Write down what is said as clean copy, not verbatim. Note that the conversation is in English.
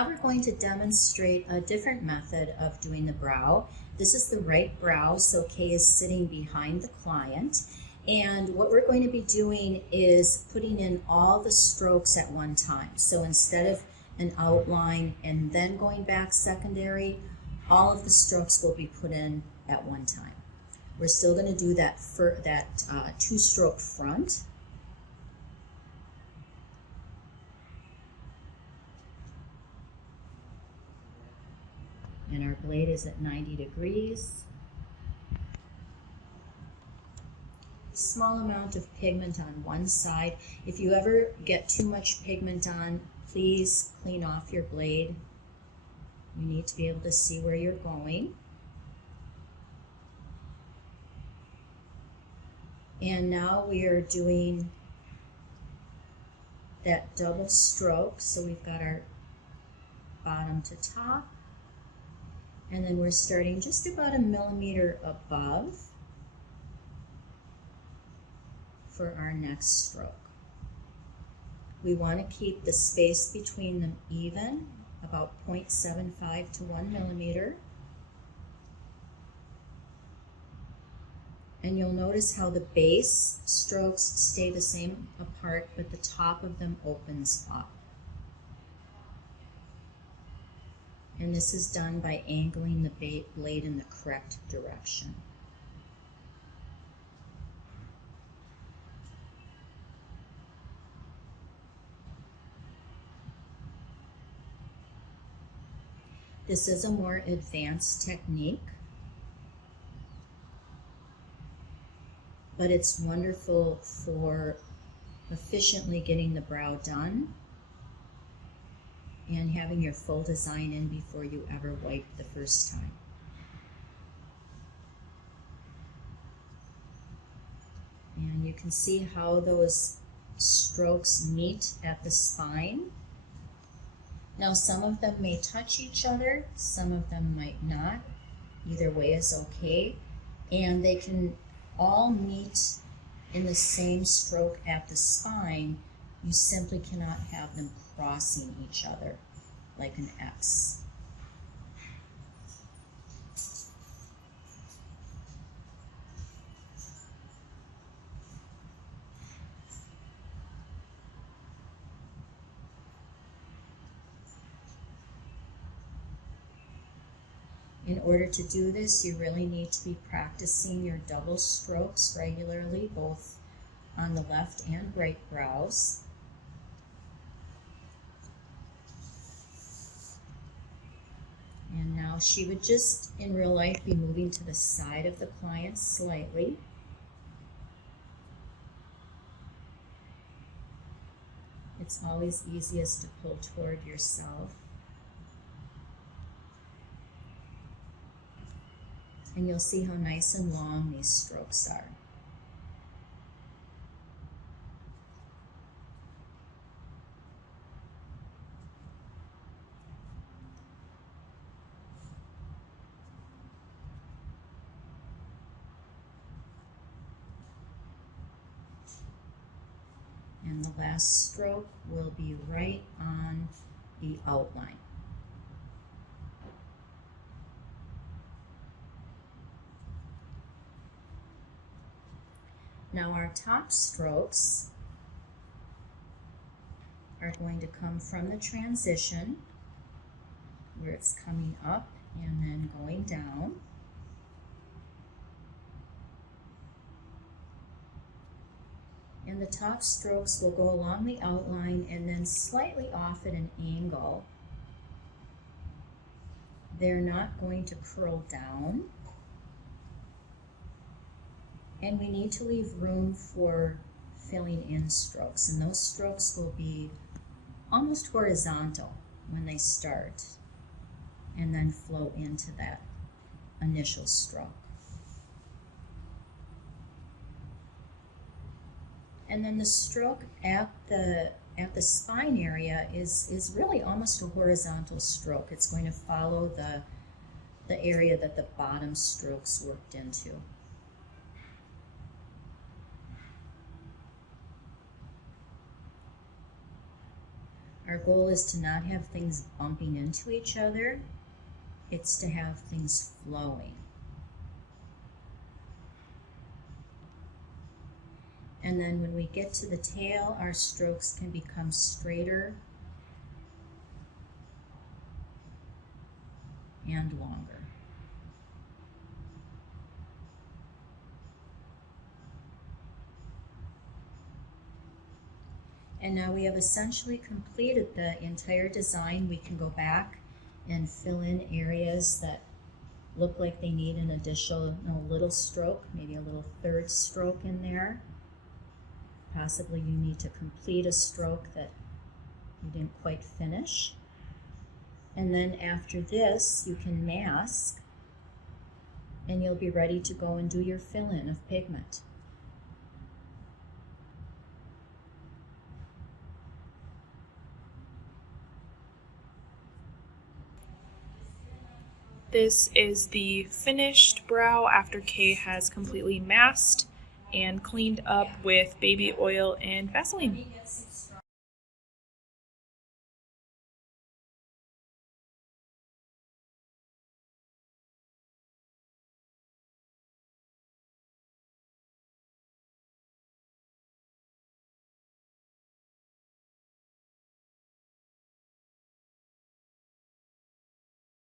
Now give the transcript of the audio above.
Now we're going to demonstrate a different method of doing the brow. This is the right brow, so Kay is sitting behind the client. And what we're going to be doing is putting in all the strokes at one time. So instead of an outline and then going back secondary, all of the strokes will be put in at one time. We're still going to do that for that two-stroke front. And our blade is at 90 degrees. Small amount of pigment on one side. If you ever get too much pigment on, please clean off your blade. You need to be able to see where you're going. And now we are doing that double stroke. So we've got our bottom to top. And then we're starting just about 1 millimeter above for our next stroke. We want to keep the space between them even, about 0.75 to 1 millimeter. And you'll notice how the base strokes stay the same apart, but the top of them opens up. And this is done by angling the blade in the correct direction. This is a more advanced technique, but it's wonderful for efficiently getting the brow done and having your full design in before you ever wipe the first time. And you can see how those strokes meet at the spine. Now some of them may touch each other, some of them might not. Either way is okay. And they can all meet in the same stroke at the spine. You simply cannot have them crossing each other like an X. In order to do this, you really need to be practicing your double strokes regularly, both on the left and right brows. And now she would just, in real life, be moving to the side of the client slightly. It's always easiest to pull toward yourself. And you'll see how nice and long these strokes are. And the last stroke will be right on the outline. Now our top strokes are going to come from the transition, where it's coming up and then going down. And the top strokes will go along the outline and then slightly off at an angle. They're not going to curl down. And we need to leave room for filling in strokes. And those strokes will be almost horizontal when they start and then flow into that initial stroke. And then the stroke at the spine area is really almost a horizontal stroke. It's going to follow the area that the bottom strokes worked into. Our goal is to not have things bumping into each other. It's to have things flowing. And then when we get to the tail, our strokes can become straighter and longer. And now we have essentially completed the entire design. We can go back and fill in areas that look like they need an additional little stroke, maybe a little third stroke in there. Possibly you need to complete a stroke that you didn't quite finish. And then after this, you can mask, and you'll be ready to go and do your fill-in of pigment. This is the finished brow after Kay has completely masked and cleaned up with baby oil and Vaseline.